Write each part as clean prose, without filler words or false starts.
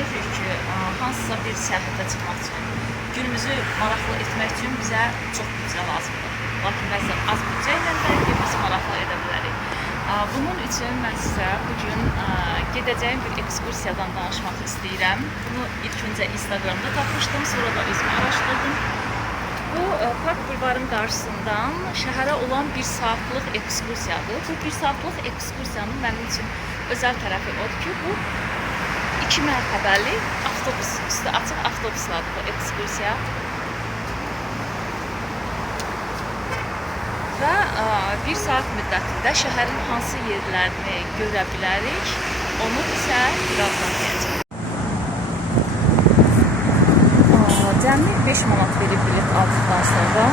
düşünürük ki, hansısa bir səyahətə çıxmaq üçün, günümüzü maraqlı etmək üçün bizə çox büdcə lazımdır. Lakin bəzən az büdcə ilə də günümüzü maraqlı edə bilərik. Bunun üçün mən sizə bugün gedəcəyim bir ekskursiyadan danışmaq istəyirəm. Bunu ilk öncə Instagramda tapmışdım, sonra da özümü araşdırdım. Bu Park Bulvarın qarşısından şəhərə olan 1 saatlıq ekskursiyadır. Bu 1 saatlıq ekskursiyanın mənim üçün özəl tərəfi odur ki, bu 2 mərtəbəli avtobus, üstü açıq avtobuslardır bu ekskursiya. Və 1 saat müddətində şəhərin hansı yerlərini görə bilərik, onu isə birazdan deyəcəm. Cəmi 5 manat verib bilet aldıqdan sonra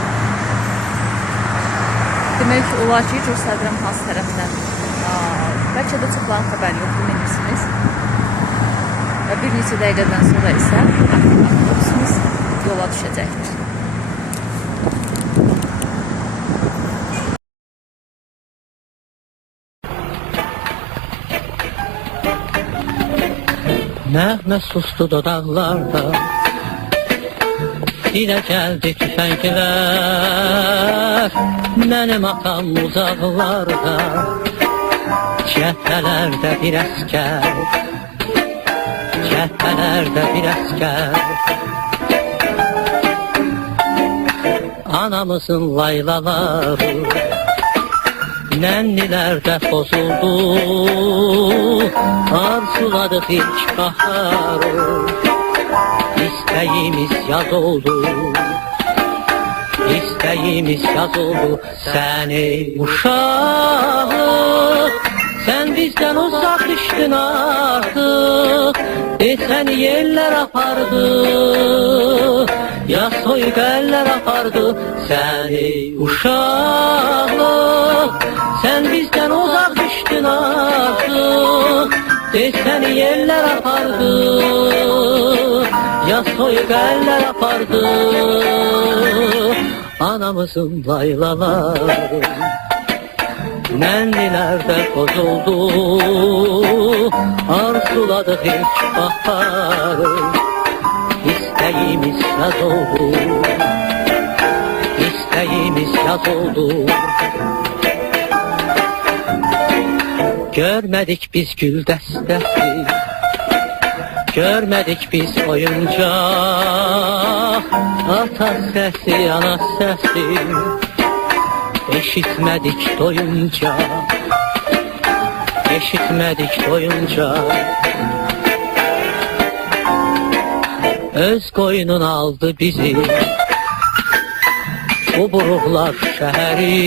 demək olar ki, göstərirəm hansı tərəfdən. Bəlkə də çoxların xəbəri yoxdur, bilirsiniz. Və bir neçə dəqiqədən sonra isə avtobusumuz yola düşəcəkdir. Nəğmə sustu dodaqlarda, dilə gəldi tüfənglər, mənim atam uzaqlarda, cəbhələrdə bir əskər, cəbhələrdə bir əskər. Anamızın laylaları nənnilərdə pozuldu, arzuladıq ilk baharı, İstəyimiz yaz oldu, İstəyimiz yaz oldu. Səni uşaq, sən bizdən uzaq düşdün artıq, səni yerlər apardı, ya soyuq əllər apardı. Səni uşaq, sən bizdən uzaq düşdün artıq, səni yerlər apardı, ya soyuq əllər apardı. Anamızın laylaları nənnilərdə pozuldu, arzuladıq ilk baharı, İstəyimiz yaz oldu, İstəyimiz yaz oldu. Görmədik biz gül dəstəsi, görmədik biz oyuncaq, ata səsi, ana səsi, eşitmədik doyunca, eşitmədik doyunca. Öz qoynun aldı bizi, bu buruqlar şəhəri,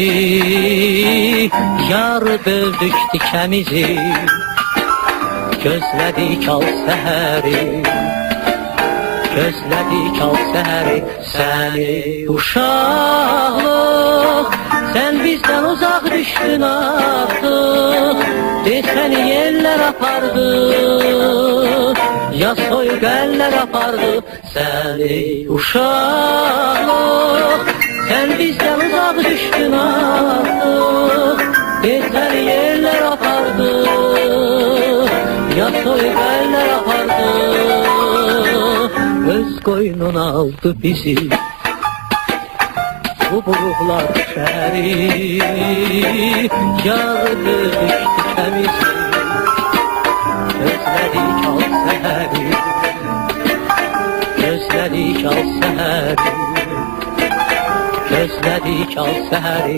yar böldük dikəmizi, gözlədik al səhəri, gözlədik al səhəri. Səni uşaq, sən bizdən uzaq düşdün artıq, səni yerlər apardı, ya soyuq əllər apardı. Səni uşaq, sən bizdən uzaq düşdün artıq, səni yerlər apardı, ya soyuq əllər apardı. Öz qoynun aldı bizi, bu buruqlar şəhəri, yar böldük dikəmizi, gözlədik al səhəri, gözlədik al səhəri, gözlədik al səhəri.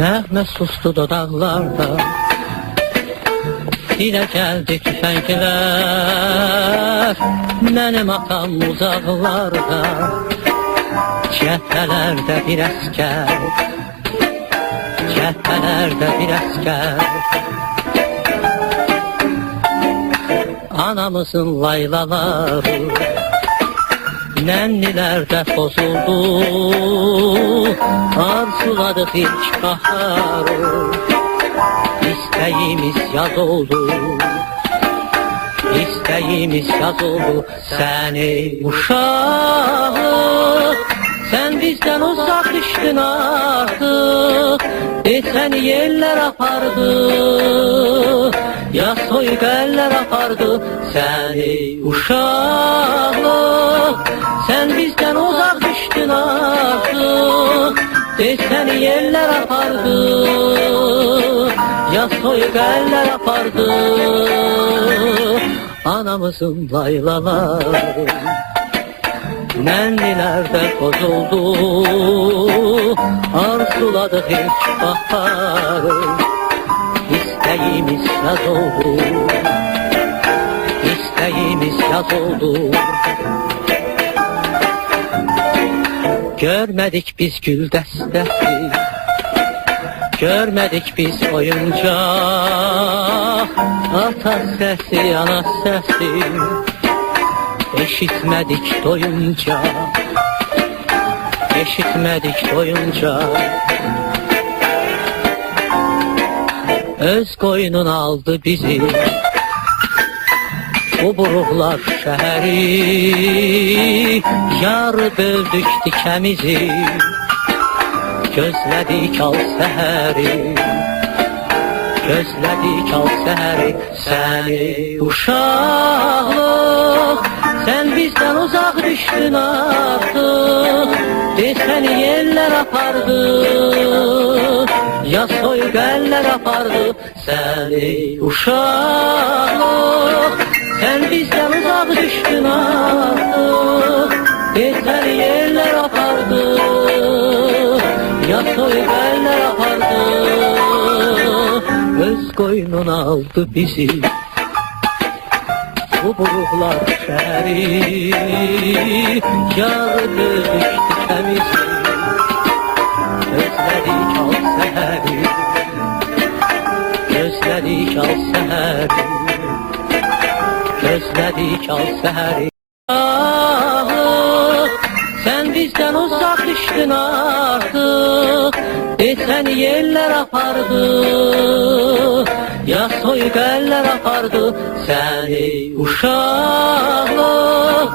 Nəğmə sustu dodaqlarda, dilə gəldi tüfənglər, mənim atam uzaqlarda, cəbhələrdə bir əskər, cəbhələrdə bir əskər. Anamızın laylaları nənnilərdə pozuldu, arzuladıq ilk baharı, İstəyimiz yaz oldu, İstəyimiz yaz oldu. Səni uşaq, sən bizdən uzaq düşdün artıq, Desəni yerlər apardı, ya soyuq əllər apardı səni uşaqlıq. Sən bizdən uzaq düşdün artıq, desəni yerlər apardı, ya soyuq əllər apardı anamızın laylaları. Nənnilərdə pozuldu, arzuladıq ilk baharı. İstəyimiz yaz oldu, istəyimiz yaz oldu. Görmədik biz gül dəstəsi, görmədik biz oyuncaq. Ata səsi, ana səsi eşitmədik doyunca, eşitmədik doyunca. Öz qoynun aldı bizi, bu buruqlar şəhəri. Yar böldük dikəmizi, gözlədik al səhəri, gözlədik al səhəri. Səni uşaqlıq, sən bizdən uzaq düşdün artıq. Desəni yerlər apardı, ya soyuq əllər apardı səni uşaqlıq. Sən bizdən uzaq düşdün artıq, desəni yerlər apardı, ya soyuq əllər apardı. Öz qoynun aldı bizi, bu buruqlar şəhəri. Yar böldük dikəmizi, gözlədik al səhəri, gözlədik al səhəri, gözlədik al səhəri. Sən bizdən uzaq düşdün artıq, desəni yerlər apardı, ya soyuq əllər apardı səni uşaqlıq.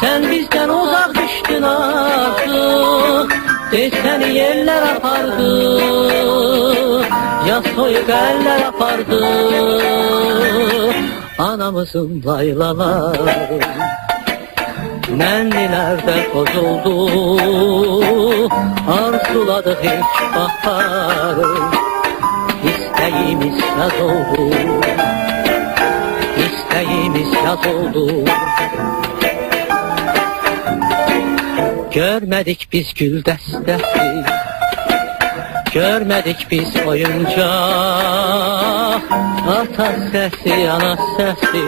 Sən bizdən uzaq düşdün artıq, desəni yerlər apardı, ya soyuq əllər apardı anamızın laylaları. Nənnilərdə pozuldu, arzuladıq ilk baharı. İstəyimiz yaz oldu, istəyimiz yaz oldu. Görmədik biz gül dəstəsi, görmədik biz oyuncaq. Ata səsi, ana səsi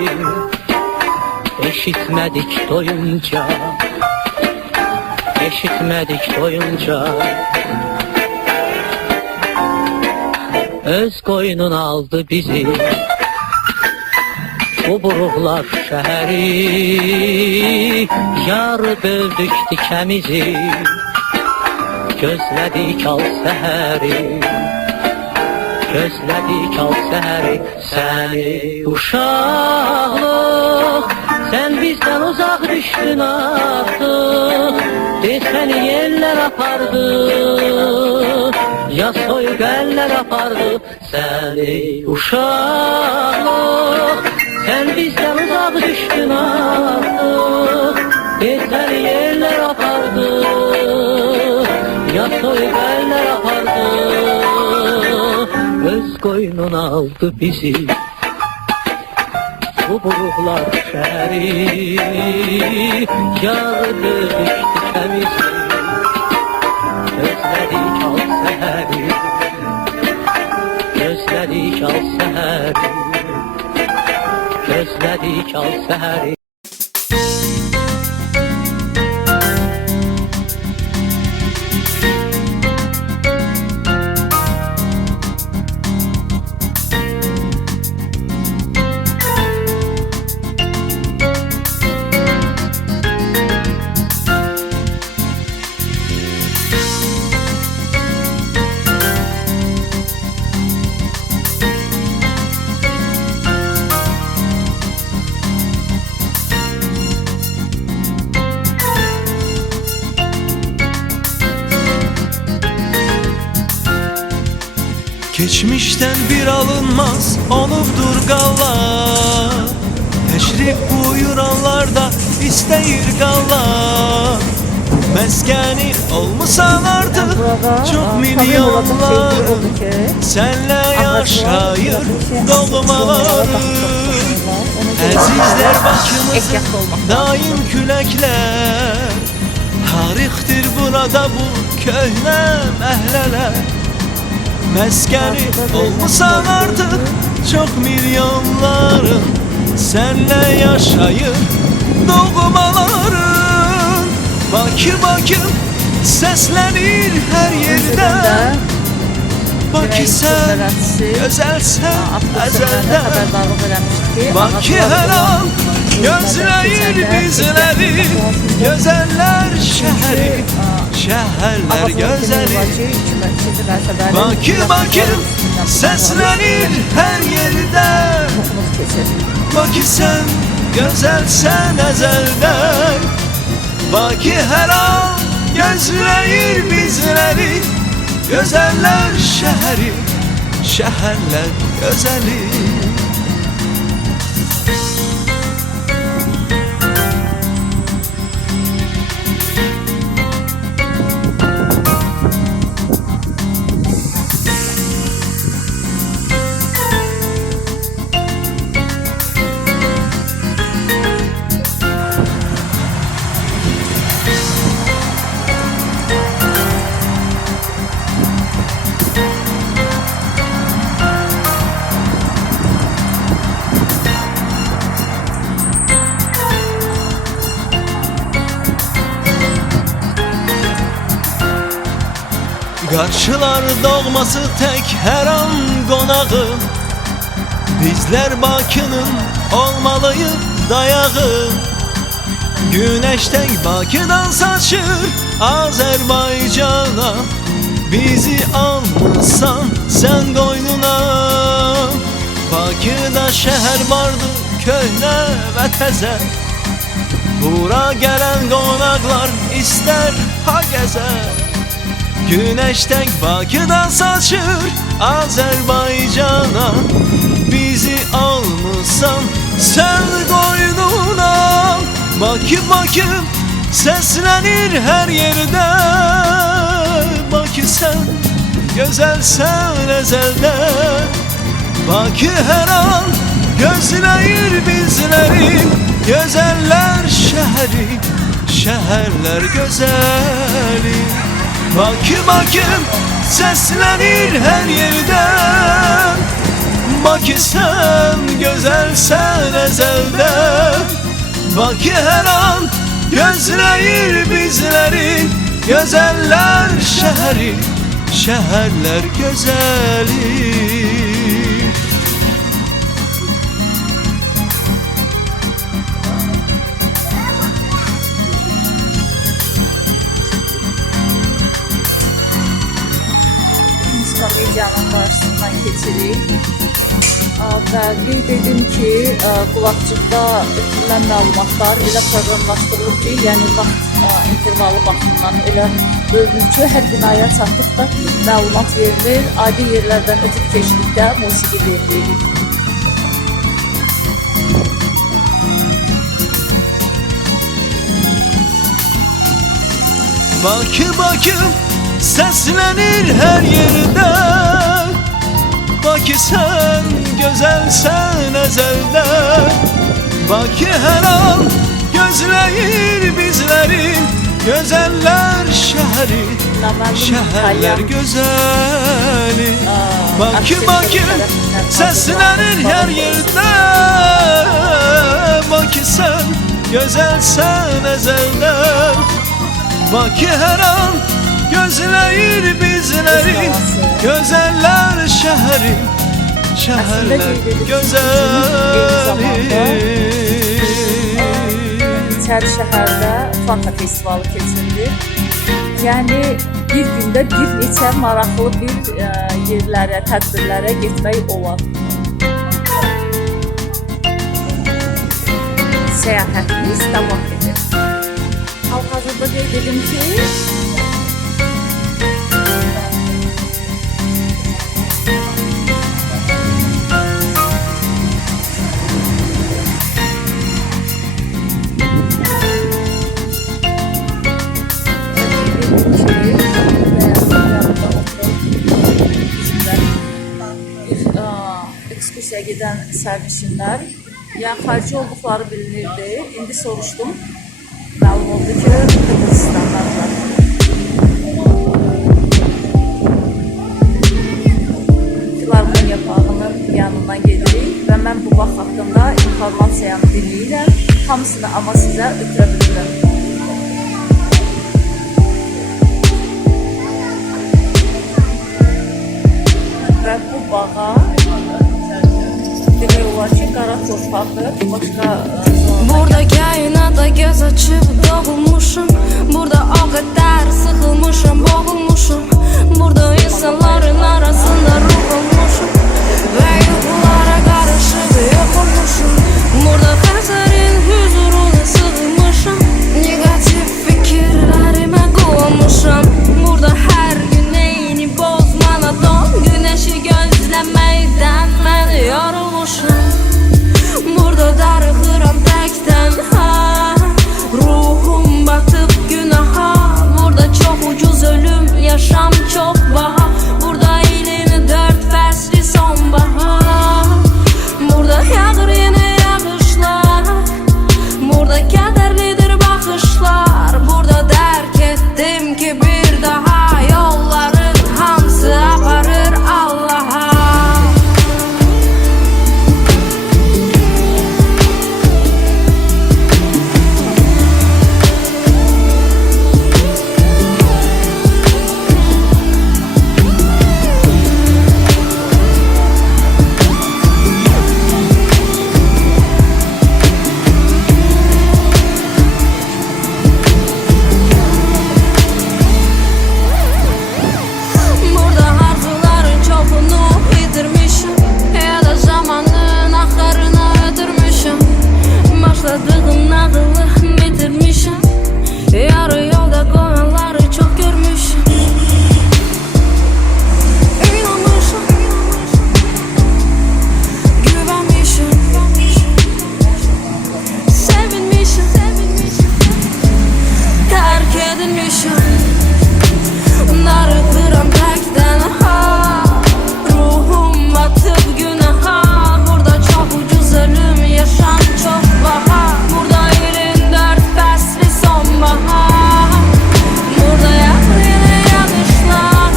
eşitmədik doyunca, eşitmədik doyunca. Öz qoynun aldı bizi, bu buruqlar şəhəri. Yar böldük dikəmizi, gözlədik al səhəri, gözlədik al səhəri. Səni uşaqlıq, sən bizdən uzaq düşdün artıq. Desəni yerlər apardı, ya soyuq əllər apardı səni uşaqlıq. Sən bizdən uzaq düşdün artıq, desəni yerlər apardı, ya soyuq əllər apardı. Öz qoynun aldı bizi, bu buruqlar şəhəri. Yar böldük dikəmizi, gözlədik al səhəri, gözlədik al səhəri, gözlədik al səhəri. Geçmişten bir alınmaz olubdur qalla. Təşrif buyuranlarda istəyir qalla. Məskəni olmusan artıq çox milyonlar. Sənlə yaşayır doğmaları. Əzizlər başımızın daim küləklər. Tarixdir burada bu köhnə məhlələr. Məskəni olmusan artıq çox milyonların. Sənlə yaşayır doğmaların. Bakı Bakı səslənir hər yerdə. Bakı sən gözəlsən əzəldən. Bakı hər an gözləyir bizləri. Gözəllər şəhəri, şəhərlər gözəli. Bakı Bakı səslənir hər yerdə. Bakı sən gözəlsən əzəldən. Bakı hər an gözləyir bizləri. Gözəller şəhəri, şəhərlər gözəli. Qarşılar doğması tək hər an qonağım. Bizlər Bakının olmalıyıq dayağı. Güneş tək Bakıdan saçır Azərbaycana. Bizi almırsan sən qoynuna. Bakıda şəhər vardı köhnə və təzə. Bura gələn qonaqlar istər ha gəzər. Güneş tek Bakıdan saçır Azerbaycan'a. Bizi almışsan sen koynuna. Bakı Bakı seslenir her yerde. Bakı sen güzelsen ezelden. Bakı her an gözleyir bizleri. Güzeller şehri, şehirler güzeli. Bakı Bakı seslenir her yerden. Bakı sen güzelsen ezelden. Bakı her an gözleyir bizleri. Güzeller şehri, şehirler güzeli. Medianın qarşısından keçirik və qeyd edim ki, qulaqçıqda ötürülən məlumatlar elə proqramlaşdırılır ki, yəni vaxt intervalı baxımından elə bölünür ki, hər binaya çatdıqda məlumat verilir, adi yerlərdən ötüb keçdikdə musiqi verilir. Bakı Bakı seslenir her yerde. Bakı sen güzelsen ezelden. Bakı her an gözleyir bizleri. Güzeller şehri, şehirler güzeli. Bakı Bakı seslenir her yerde. Bakı sen güzelsen ezelden. Bakı her an gözleyir bizleri. Güzeller şehri, şehirler güzeli. İçəri şəhərdə Fanta festivalı keçirilir. Yəni bir gündə bir neçə maraqlı bir yerlərə, tədbirlərə getmək olar. Səyahətimiz davam edir. Hal-hazırda qeyd edim ki, ekskursiyaya gedən sərnişinlər ya xarici olduqları bilinirdi. İndi soruşdum. Məlum oldu ki, Qırğızistanlılar. Filarmoniya bağının yanından gedirik və mən bu vaxt haqqında informasiyanı dinləyirəm. Hamısını amma sizə ötürə bilirəm. Və bu bağa demək olar ki, qara torpaqdır, başqa burada kainata göz açıb doğulmuşum. Burada o qədər sıxılmışım, boğulmuşum. Burada insanların arasında ruh olmuşum və yuxulara qarışıb yox olmuşum. Burada Xəzərin huzuruna sığınmışam. Negativ fikirlərimə qovulmuşam. Burada hər gün eyni boz monoton güneşi gözləməkdən mən yorulmuşam. Burada darıxıram təkdən, ruhum batıb günaha. Burada çox ucuz ölüm, yaşam çox baha. Burada ilin 4 fəsli sonbahar. Burada yağır yenə yağışlar. Burada kədərlidir baxışlar. Burada dərk etdim ki bir daha yolların hamısı aparır Allaha. Burada arzuların çoxunu itirmişim, ya da zamanın axarına ötürmüşüm. Başladığım nağılı bitirmişim, yarı yolda qoyanları çox görmüşüm. İnanmışım, güvənmişim, sevinmişim, terk edilmişim. Darıxıram təkdən, ruhum batıb günaha. Burada çox ucuz ölüm, yaşam çox baha. Burada ilin 4 fəsli sonbahar. Burada yağır yenə yağışlar.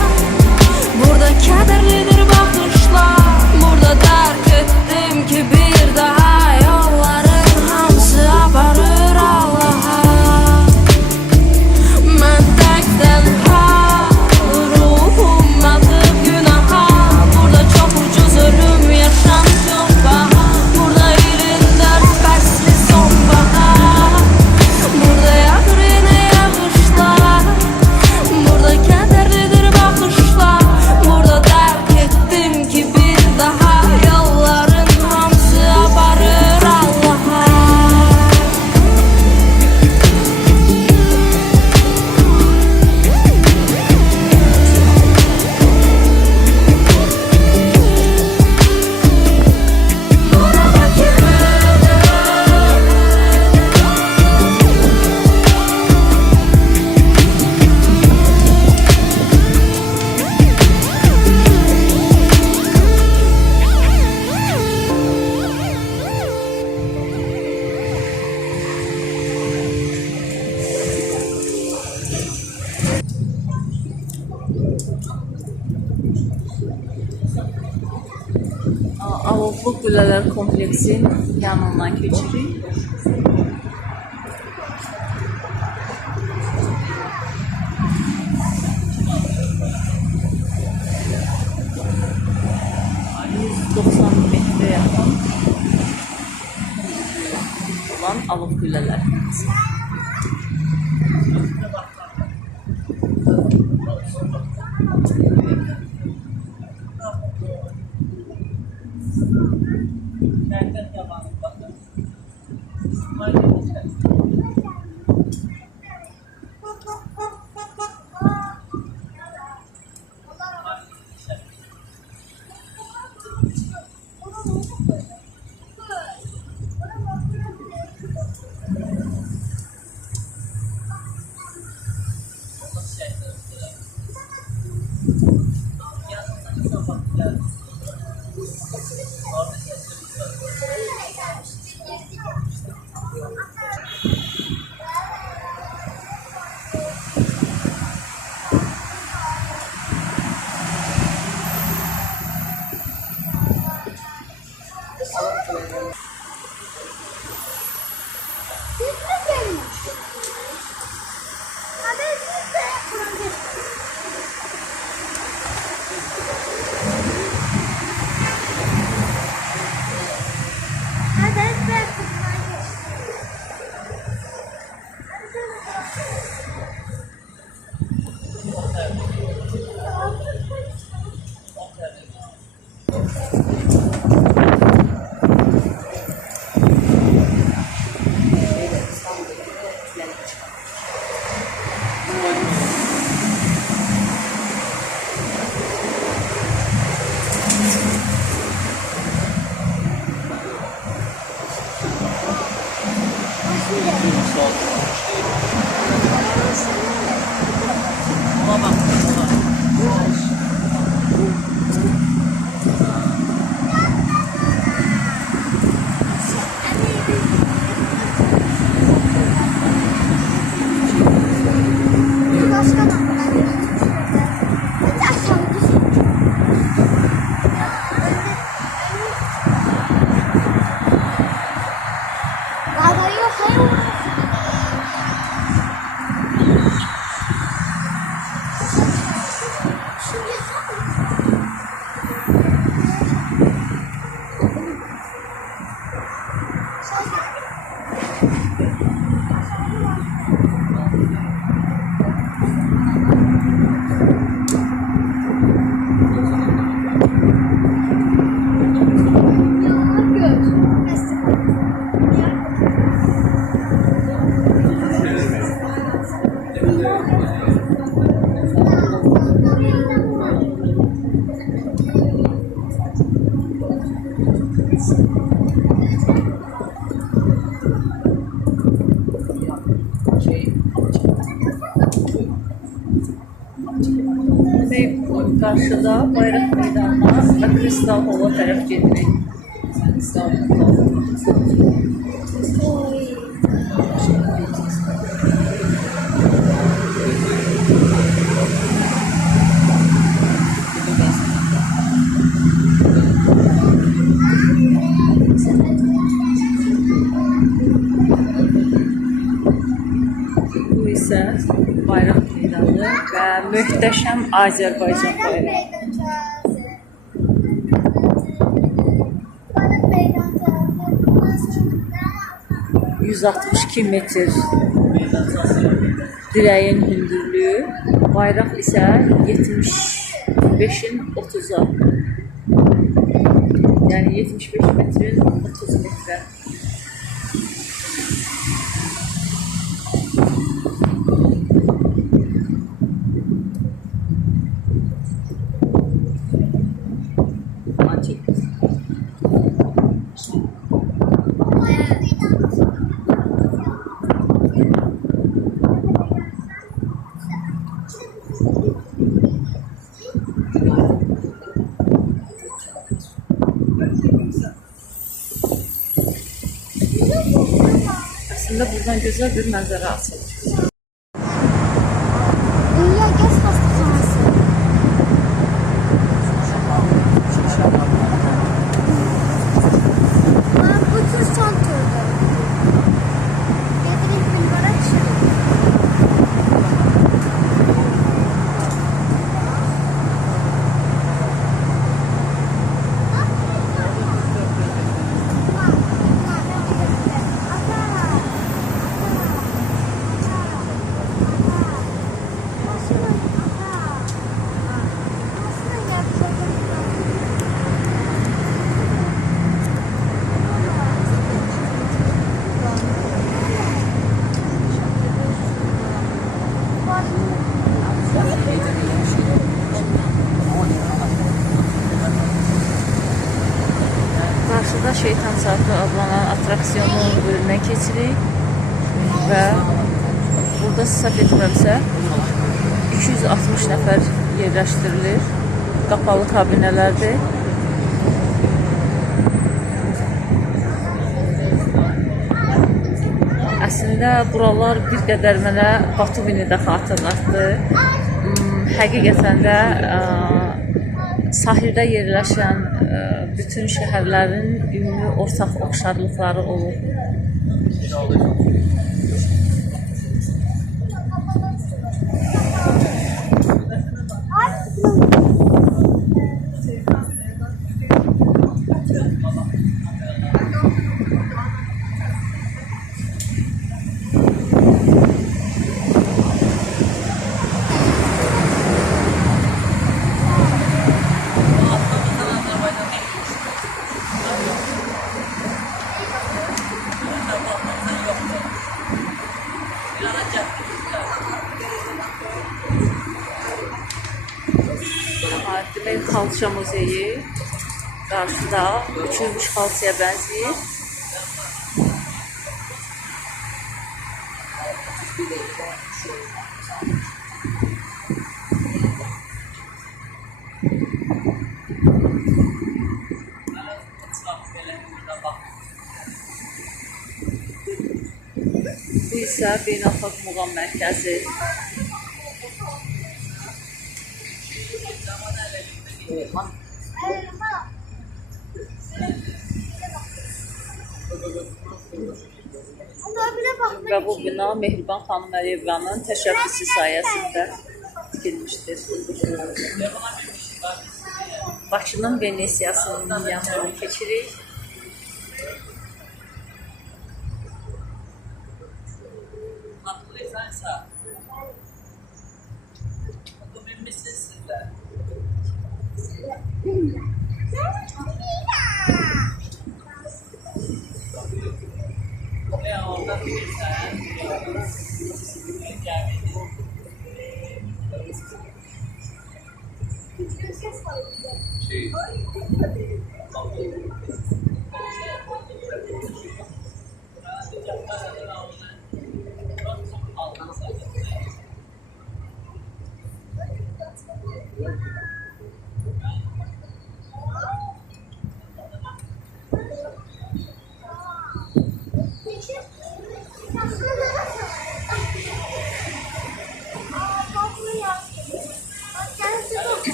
Burada kədərlidir baxışlar. Burada dərk etdim ki bir daha yolların hamısı aparır Allaha. Mən təkdən, ruhum batıb günaha. Burada çox ucuz ölüm, yaşam çox baha. Burada ilin 4 fəsli sonbahar. Burada yağır yenə yağışlar. Burada kədərlidir baxışlar. Burada dərk etdim ki bir daha yolların hamısı aparır Allaha. Alovlu Qüllələr kompleksinin yanından keçirik. metrə yaxın olan alov güllələr. Karşıda Bayrak Meydanına ve Kristal Hall'a tərəf gedirik. Bu isə Bayrak Meydanı və möhtəşəm Azərbaycan bayrağı. 162 metr direğin hündürlüğü, bayrak ise 75'in 30'a. Yani 75 metrin 30 metre. Antik. Aslında buradan güzel bir manzara açılır. Dünya Göz Hastahanası. Bu tür son turdu. Yedirin bin barak Karşıda Şeytan Saatı adlanan atraksiyonun önüne keçirik və burada səhv etmirəmsə 260 nəfər yerləşdirilir. Qapalı kabinələrdir Əslində buralar bir qədər mənə Batumini də xatırlatdı. Həqiqətən də sahildə yerləşən bütün şəhərlərin ümumi ortaq oxşarlıqları olur. Demək, xalça muzeyi qarşıda uçulmuş xalçaya bənzəyir. Bu isə Beynəlxalq Muğam Mərkəzi. Və bu bina Mehriban xanım Əliyevranın təşəbbüsü sayəsində tikilmişdir. Bakının Venesiyasının yanından keçirik.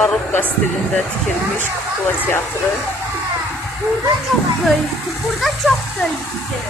Barokko stilində tikilmiş kukla teatrı. Burada çok böyüktü. Burada çok böyüktü.